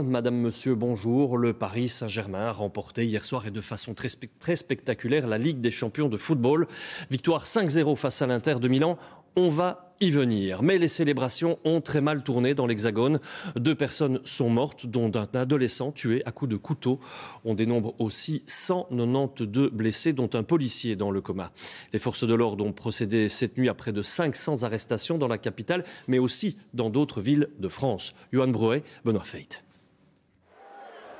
Madame, Monsieur, bonjour. Le Paris Saint-Germain a remporté hier soir et de façon très spectaculaire la Ligue des champions de football. Victoire 5-0 face à l'Inter de Milan. On va y venir. Mais les célébrations ont très mal tourné dans l'Hexagone. 2 personnes sont mortes, dont un adolescent tué à coups de couteau. On dénombre aussi 192 blessés, dont un policier dans le coma. Les forces de l'ordre ont procédé cette nuit à près de 500 arrestations dans la capitale, mais aussi dans d'autres villes de France. Johan Brouet, Benoît Feit.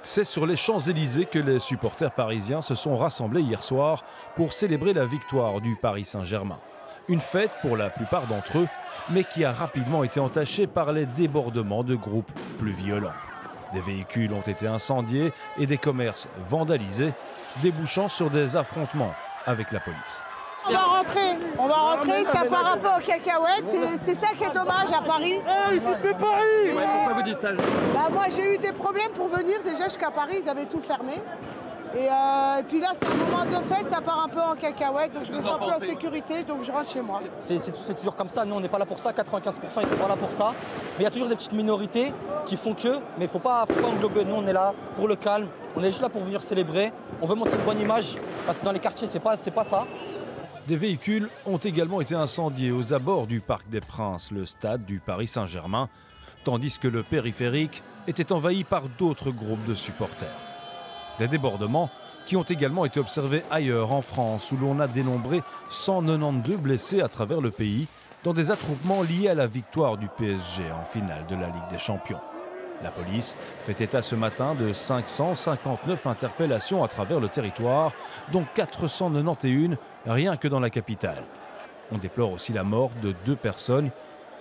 C'est sur les Champs-Élysées que les supporters parisiens se sont rassemblés hier soir pour célébrer la victoire du Paris Saint-Germain. Une fête pour la plupart d'entre eux, mais qui a rapidement été entachée par les débordements de groupes plus violents. Des véhicules ont été incendiés et des commerces vandalisés, débouchant sur des affrontements avec la police. On va rentrer, ça part un peu aux cacahuètes, c'est ça qui est dommage à Paris. Ah, ici c'est Paris. Pourquoi vous dites ça? Moi j'ai eu des problèmes pour venir, déjà jusqu'à Paris, ils avaient tout fermé. Et puis là c'est un moment de fête, ça part un peu en cacahuète, donc je me sens plus en sécurité, donc je rentre chez moi. C'est toujours comme ça, nous on n'est pas là pour ça, 95% ils sont pas là pour ça. Mais il y a toujours des petites minorités qui font que, mais faut pas englober, nous on est là pour le calme, on est juste là pour venir célébrer, on veut montrer une bonne image, parce que dans les quartiers c'est pas ça. Des véhicules ont également été incendiés aux abords du Parc des Princes, le stade du Paris Saint-Germain, tandis que le périphérique était envahi par d'autres groupes de supporters. Des débordements qui ont également été observés ailleurs en France, où l'on a dénombré 192 blessés à travers le pays dans des attroupements liés à la victoire du PSG en finale de la Ligue des Champions. La police fait état ce matin de 559 interpellations à travers le territoire, dont 491 rien que dans la capitale. On déplore aussi la mort de 2 personnes.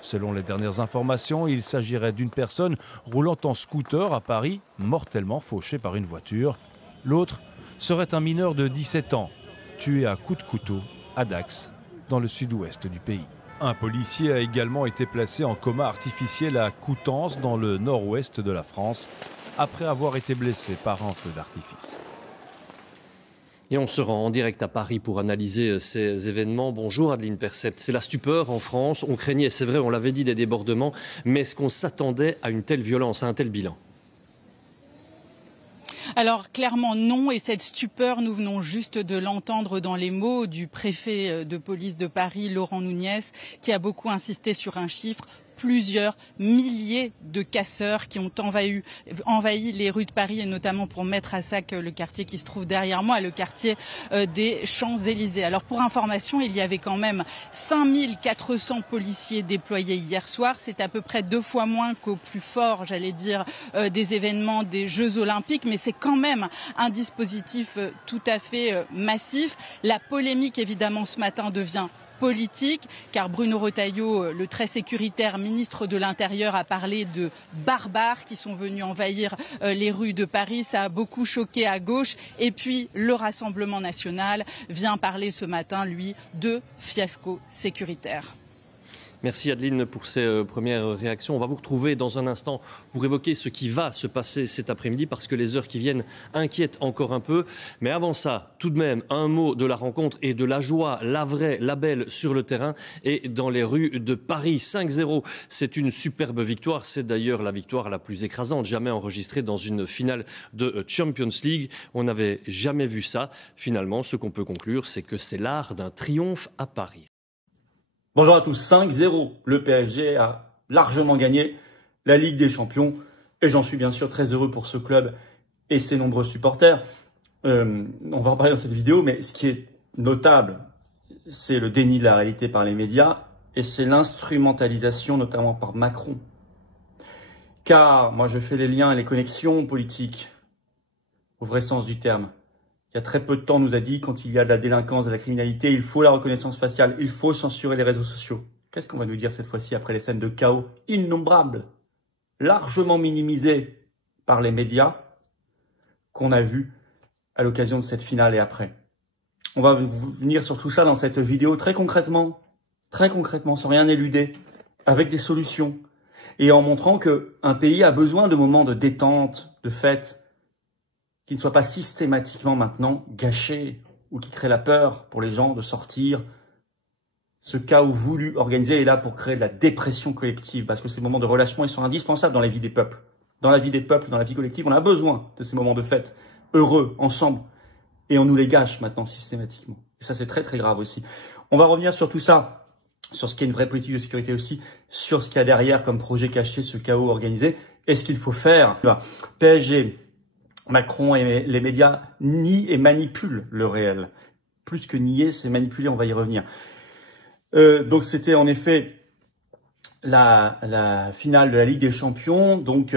Selon les dernières informations, il s'agirait d'une personne roulant en scooter à Paris, mortellement fauchée par une voiture. L'autre serait un mineur de 17 ans, tué à coups de couteau à Dax, dans le sud-ouest du pays. Un policier a également été placé en coma artificiel à Coutances, dans le nord-ouest de la France, après avoir été blessé par un feu d'artifice. Et on se rend en direct à Paris pour analyser ces événements. Bonjour Adeline Percept. C'est la stupeur en France. On craignait, c'est vrai, on l'avait dit, des débordements. Mais est-ce qu'on s'attendait à une telle violence, à un tel bilan ? Alors clairement non, et cette stupeur, nous venons juste de l'entendre dans les mots du préfet de police de Paris, Laurent Nunez, qui a beaucoup insisté sur un chiffre. Plusieurs milliers de casseurs qui ont envahi les rues de Paris, et notamment pour mettre à sac le quartier qui se trouve derrière moi, le quartier des Champs-Élysées. Alors pour information, il y avait quand même 5400 policiers déployés hier soir. C'est à peu près 2 fois moins qu'au plus fort, j'allais dire, des événements des Jeux Olympiques, mais c'est quand même un dispositif tout à fait massif. La polémique, évidemment, ce matin devient politique, car Bruno Retailleau, le très sécuritaire ministre de l'Intérieur, a parlé de barbares qui sont venus envahir les rues de Paris. Ça a beaucoup choqué à gauche. Et puis le Rassemblement national vient parler ce matin, lui, de fiasco sécuritaire. Merci Adeline pour ces premières réactions. On va vous retrouver dans un instant pour évoquer ce qui va se passer cet après-midi, parce que les heures qui viennent inquiètent encore un peu. Mais avant ça, tout de même, un mot de la rencontre et de la joie, la vraie, la belle sur le terrain et dans les rues de Paris. 5-0, c'est une superbe victoire. C'est d'ailleurs la victoire la plus écrasante jamais enregistrée dans une finale de Champions League. On n'avait jamais vu ça. Finalement, ce qu'on peut conclure, c'est que c'est l'art d'un triomphe à Paris. Bonjour à tous, 5-0, le PSG a largement gagné la Ligue des Champions et j'en suis bien sûr très heureux pour ce club et ses nombreux supporters. On va en parler dans cette vidéo, mais ce qui est notable, c'est le déni de la réalité par les médias et c'est l'instrumentalisation notamment par Macron. Car moi je fais les liens et les connexions politiques au vrai sens du terme. Il y a très peu de temps, on nous a dit, quand il y a de la délinquance, de la criminalité, il faut la reconnaissance faciale, il faut censurer les réseaux sociaux. Qu'est-ce qu'on va nous dire cette fois-ci après les scènes de chaos innombrables, largement minimisées par les médias, qu'on a vues à l'occasion de cette finale et après? On va venir sur tout ça dans cette vidéo très concrètement, sans rien éluder, avec des solutions, et en montrant qu'un pays a besoin de moments de détente, de fête, qui ne soit pas systématiquement maintenant gâché ou qui crée la peur pour les gens de sortir. Ce chaos voulu, organisé est là pour créer de la dépression collective, parce que ces moments de relâchement, ils sont indispensables dans la vie des peuples. dans la vie des peuples, dans la vie collective. On a besoin de ces moments de fête, heureux, ensemble. Et on nous les gâche maintenant systématiquement. Et ça, c'est très, très grave aussi. On va revenir sur tout ça, sur ce qu'est une vraie politique de sécurité aussi, sur ce qu'il y a derrière comme projet caché, ce chaos organisé, et ce qu'il faut faire. PSG, Macron et les médias nient et manipulent le réel. Plus que nier, c'est manipuler, on va y revenir. Donc c'était en effet la finale de la Ligue des Champions, donc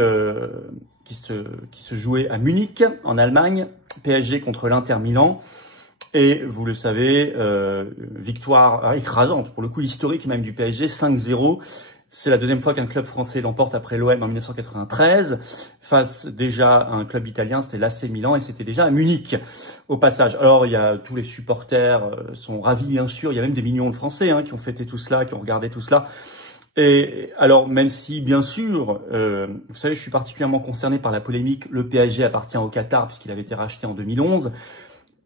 qui se jouait à Munich, en Allemagne, PSG contre l'Inter Milan. Et vous le savez, victoire écrasante, pour le coup historique même du PSG, 5-0. C'est la deuxième fois qu'un club français l'emporte après l'OM en 1993, face déjà à un club italien, c'était l'AC Milan, et c'était déjà à Munich, au passage. Alors, il y a tous les supporters sont ravis, bien sûr, il y a même des millions de Français qui ont fêté tout cela, qui ont regardé tout cela. Et alors, même si, bien sûr, vous savez, je suis particulièrement concerné par la polémique, le PSG appartient au Qatar, puisqu'il avait été racheté en 2011.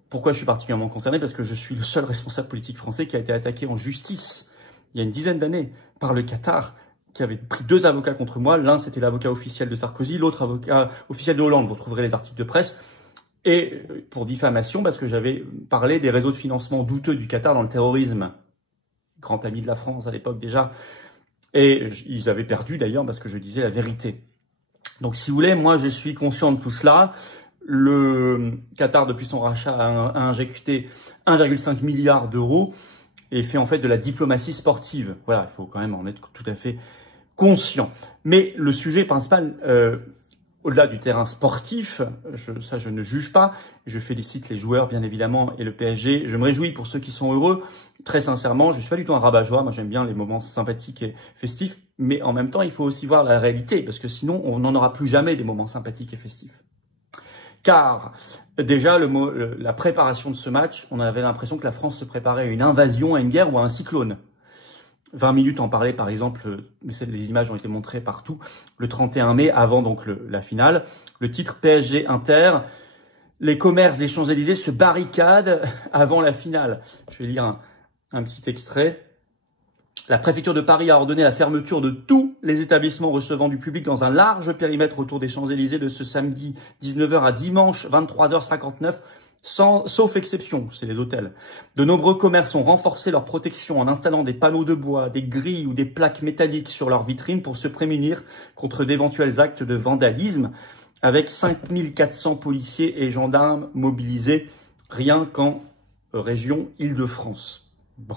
Pourquoi je suis particulièrement concerné? Parce que je suis le seul responsable politique français qui a été attaqué en justice, il y a une dizaine d'années, par le Qatar, qui avait pris 2 avocats contre moi. L'un, c'était l'avocat officiel de Sarkozy, l'autre avocat officiel de Hollande. Vous retrouverez les articles de presse. Et pour diffamation, parce que j'avais parlé des réseaux de financement douteux du Qatar dans le terrorisme. Grand ami de la France à l'époque déjà. Et ils avaient perdu d'ailleurs parce que je disais la vérité. Donc si vous voulez, moi je suis conscient de tout cela. Le Qatar, depuis son rachat, a injecté 1,5 milliard d'euros et fait en fait de la diplomatie sportive. Voilà, il faut quand même en être tout à fait conscient. Mais le sujet principal, au-delà du terrain sportif, ça je ne juge pas. Je félicite les joueurs bien évidemment et le PSG. Je me réjouis pour ceux qui sont heureux. Très sincèrement, je suis pas du tout un rabat-joie. Moi j'aime bien les moments sympathiques et festifs. Mais en même temps, il faut aussi voir la réalité parce que sinon on n'en aura plus jamais des moments sympathiques et festifs. Car déjà, la préparation de ce match, on avait l'impression que la France se préparait à une invasion, à une guerre ou à un cyclone. 20 minutes en parlait, par exemple, les images ont été montrées partout, le 31 mai, avant donc la finale. Le titre PSG Inter, les commerces des Champs-Élysées se barricadent avant la finale. Je vais lire un petit extrait. La préfecture de Paris a ordonné la fermeture de tous les établissements recevant du public dans un large périmètre autour des Champs-Élysées de ce samedi 19h à dimanche 23h59, sauf exception, c'est les hôtels. De nombreux commerces ont renforcé leur protection en installant des panneaux de bois, des grilles ou des plaques métalliques sur leurs vitrines pour se prémunir contre d'éventuels actes de vandalisme, avec 5400 policiers et gendarmes mobilisés rien qu'en région Île-de-France. Bon.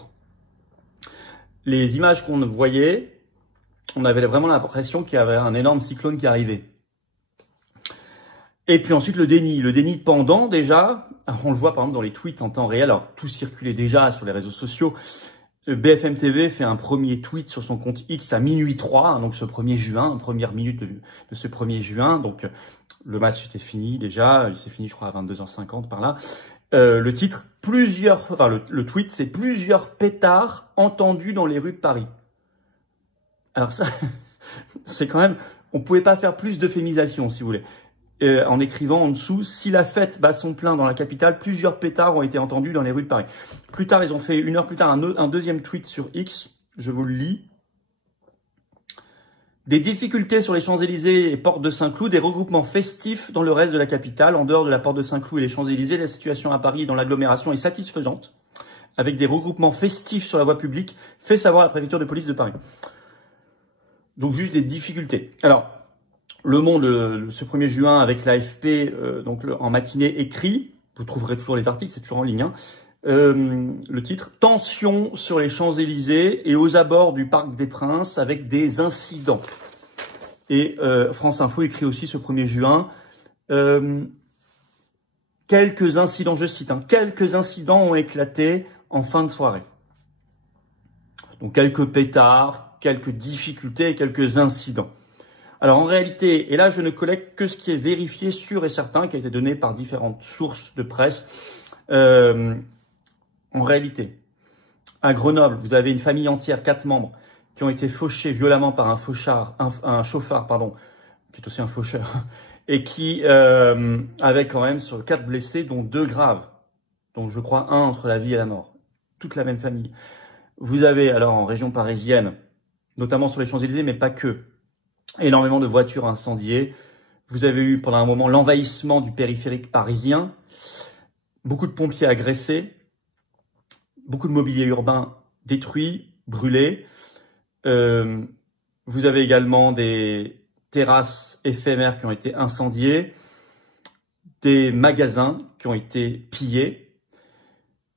Les images qu'on voyait, on avait vraiment l'impression qu'il y avait un énorme cyclone qui arrivait. Et puis ensuite le déni pendant déjà, on le voit par exemple dans les tweets en temps réel, alors tout circulait déjà sur les réseaux sociaux. BFM TV fait un premier tweet sur son compte X à minuit 3, donc ce 1er juin, première minute de ce 1er juin, donc le match était fini déjà, il s'est fini je crois à 22h50 par là. Le titre, le tweet, c'est plusieurs pétards entendus dans les rues de Paris. Alors ça, c'est quand même, on pouvait pas faire plus d'euphémisation, si vous voulez. En écrivant en dessous, si la fête bat son plein dans la capitale, plusieurs pétards ont été entendus dans les rues de Paris. Plus tard, ils ont fait 1 heure plus tard un deuxième tweet sur X, je vous le lis. Des difficultés sur les Champs-Élysées et Porte de Saint-Cloud, des regroupements festifs dans le reste de la capitale. En dehors de la Porte de Saint-Cloud et les Champs-Élysées, la situation à Paris et dans l'agglomération est satisfaisante, avec des regroupements festifs sur la voie publique, fait savoir la préfecture de police de Paris. Donc juste des difficultés. Alors, Le Monde, ce 1er juin, avec l'AFP, en matinée écrit, vous trouverez toujours les articles, c'est toujours en ligne, le titre « Tension sur les Champs-Élysées et aux abords du Parc des Princes avec des incidents ». Et France Info écrit aussi ce 1er juin « Quelques incidents », je cite, quelques incidents ont éclaté en fin de soirée. Donc quelques pétards, quelques difficultés, quelques incidents. Alors en réalité, et là je ne collecte que ce qui est vérifié, sûr et certain, qui a été donné par différentes sources de presse. En réalité, à Grenoble, vous avez une famille entière, 4 membres, qui ont été fauchés violemment par un chauffard, qui est aussi un faucheur, et qui avait quand même sur 4 blessés, dont 2 graves, donc je crois 1 entre la vie et la mort. Toute la même famille. Vous avez alors en région parisienne, notamment sur les Champs-Élysées, mais pas que, énormément de voitures incendiées, Vous avez eu pendant un moment l'envahissement du périphérique parisien, beaucoup de pompiers agressés, beaucoup de mobilier urbain détruit, brûlé. Vous avez également des terrasses éphémères qui ont été incendiées, des magasins qui ont été pillés.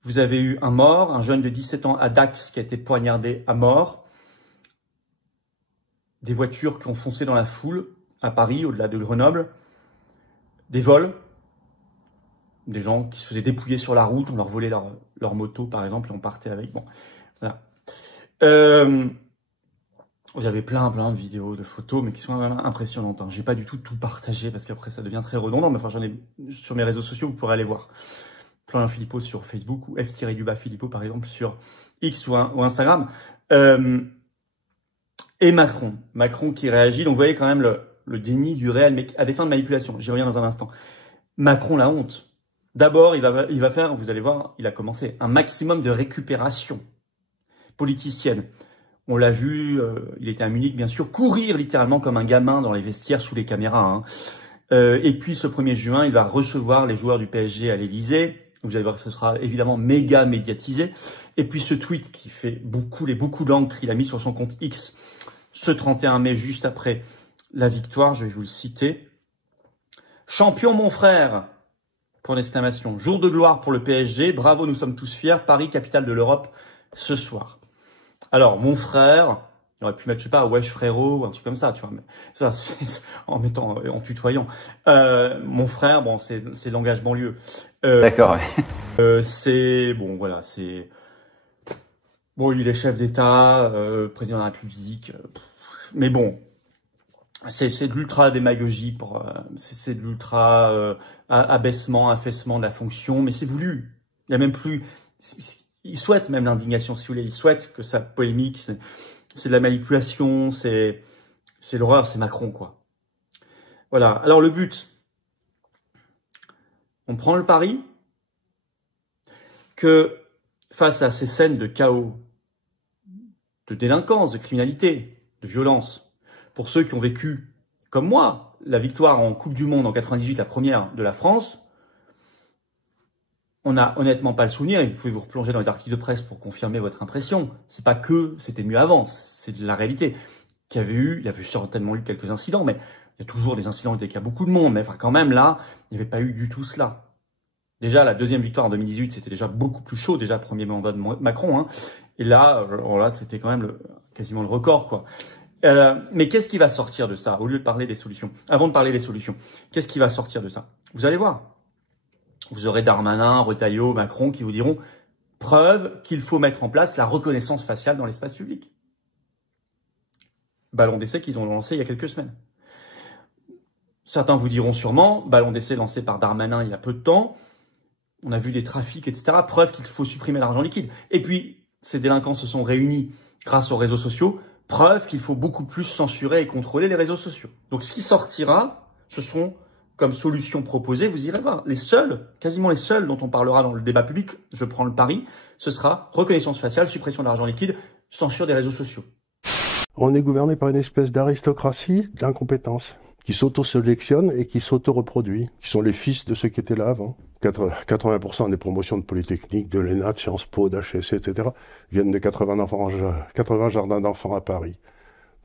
Vous avez eu un mort, un jeune de 17 ans à Dax qui a été poignardé à mort. Des voitures qui ont foncé dans la foule à Paris, au-delà de Grenoble. Des vols. Des gens qui se faisaient dépouiller sur la route, on leur volait leur moto par exemple et on partait avec. Bon, voilà. Vous avez plein de vidéos, de photos, mais qui sont impressionnantes. Hein. Je n'ai pas du tout partagé parce qu'après ça devient très redondant. Mais enfin, j'en ai sur mes réseaux sociaux, vous pourrez aller voir. Florian Philippot sur Facebook ou F-Philippot par exemple sur X ou Instagram. Et Macron qui réagit. Donc vous voyez quand même le déni du réel, mais à des fins de manipulation. J'y reviens dans un instant. Macron, la honte. D'abord, il va faire, vous allez voir, il a commencé un maximum de récupération politicienne. On l'a vu, il était à Munich, bien sûr, courir littéralement comme un gamin dans les vestiaires sous les caméras. Hein. Et puis, ce 1er juin, il va recevoir les joueurs du PSG à l'Elysée. Vous allez voir que ce sera évidemment méga médiatisé. Et puis, ce tweet qui fait beaucoup d'encre, il a mis sur son compte X ce 31 mai, juste après la victoire. Je vais vous le citer. « Champion, mon frère !» Point d'exclamation. Jour de gloire pour le PSG. Bravo, nous sommes tous fiers. Paris, capitale de l'Europe, ce soir. Alors, mon frère, il aurait pu mettre, je sais pas, wesh frérot, ou un truc comme ça, tu vois. Mais ça, en tutoyant. Mon frère, bon, c'est langage banlieue. D'accord. C'est, bon, voilà, c'est... Bon, il est chef d'État, président de la République. Mais bon, c'est de l'ultra démagogie, c'est de l'ultra abaissement, affaissement de la fonction, mais c'est voulu. Il n'y a même plus... Il souhaite même l'indignation, si vous voulez. Il souhaite que ça polémique, c'est de la manipulation, c'est l'horreur, c'est Macron, quoi. Voilà. Alors, le but, on prend le pari que face à ces scènes de chaos, de délinquance, de criminalité, de violence, pour ceux qui ont vécu, comme moi, la victoire en Coupe du Monde en 98, la première de la France, on n'a honnêtement pas le souvenir, et vous pouvez vous replonger dans les articles de presse pour confirmer votre impression. C'est pas que c'était mieux avant, c'est de la réalité. Il y avait certainement eu quelques incidents, mais il y a toujours des incidents dès qu'il y a beaucoup de monde. Mais enfin, quand même, là, il n'y avait pas eu du tout cela. Déjà, la deuxième victoire en 2018, c'était déjà beaucoup plus chaud, déjà premier mandat de Macron. Hein. Et là, c'était quand même quasiment le record, quoi. Mais qu'est-ce qui va sortir de ça, au lieu de parler des solutions? Avant de parler des solutions, qu'est-ce qui va sortir de ça? Vous allez voir. Vous aurez Darmanin, Retailleau, Macron qui vous diront « Preuve qu'il faut mettre en place la reconnaissance faciale dans l'espace public ». Ballon d'essai qu'ils ont lancé il y a quelques semaines. Certains vous diront sûrement « Ballon d'essai lancé par Darmanin il y a peu de temps, on a vu des trafics, etc. Preuve qu'il faut supprimer l'argent liquide. » Et puis, ces délinquants se sont réunis grâce aux réseaux sociaux. Preuve qu'il faut beaucoup plus censurer et contrôler les réseaux sociaux. Donc, ce qui sortira, ce seront... comme solution proposée, vous irez voir. Les seuls, quasiment les seuls dont on parlera dans le débat public, je prends le pari, ce sera reconnaissance faciale, suppression de l'argent liquide, censure des réseaux sociaux. On est gouverné par une espèce d'aristocratie d'incompétence, qui s'auto-sélectionne et qui s'auto-reproduit, qui sont les fils de ceux qui étaient là avant. 80% des promotions de Polytechnique, de l'ENA, de Sciences Po, d'HEC, etc., viennent de 80 jardins d'enfants à Paris.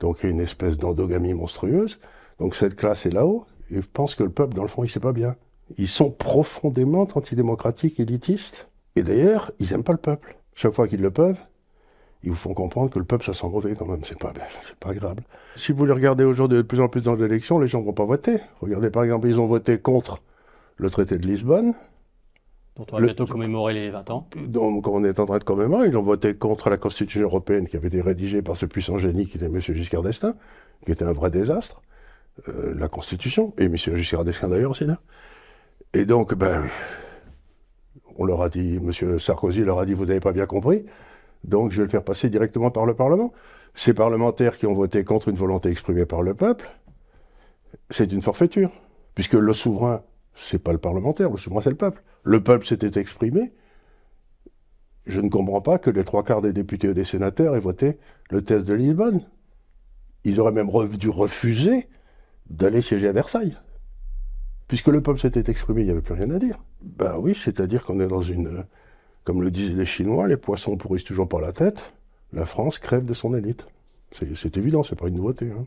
Donc il y a une espèce d'endogamie monstrueuse. Donc cette classe est là-haut. Et je pense que le peuple, dans le fond, il sait pas bien. Ils sont profondément antidémocratiques, élitistes. Et d'ailleurs, ils aiment pas le peuple. Chaque fois qu'ils le peuvent, ils vous font comprendre que le peuple, ça sent mauvais quand même. C'est pas agréable. Si vous les regardez aujourd'hui de plus en plus dans l'élection, les gens vont pas voter. Regardez, par exemple, ils ont voté contre le traité de Lisbonne. Dont on va bientôt commémorer les 20 ans. Donc on est en train de commémorer. Ils ont voté contre la Constitution européenne qui avait été rédigée par ce puissant génie qui était M. Giscard d'Estaing, qui était un vrai désastre. La Constitution, et M. Giscard d'Estaing d'ailleurs aussi là. Et donc, on leur a dit, M. Sarkozy leur a dit, vous n'avez pas bien compris, donc je vais le faire passer directement par le Parlement. Ces parlementaires qui ont voté contre une volonté exprimée par le peuple, c'est une forfaiture, puisque le souverain, c'est pas le parlementaire, le souverain c'est le peuple. Le peuple s'était exprimé. Je ne comprends pas que les 3/4 des députés et des sénateurs aient voté le test de Lisbonne. Ils auraient même dû refuser d'aller siéger à Versailles. Puisque le peuple s'était exprimé, il n'y avait plus rien à dire. Ben oui, c'est-à-dire qu'on est dans une... Comme le disaient les Chinois, les poissons pourrissent toujours par la tête. La France crève de son élite. C'est évident, c'est pas une nouveauté. Hein.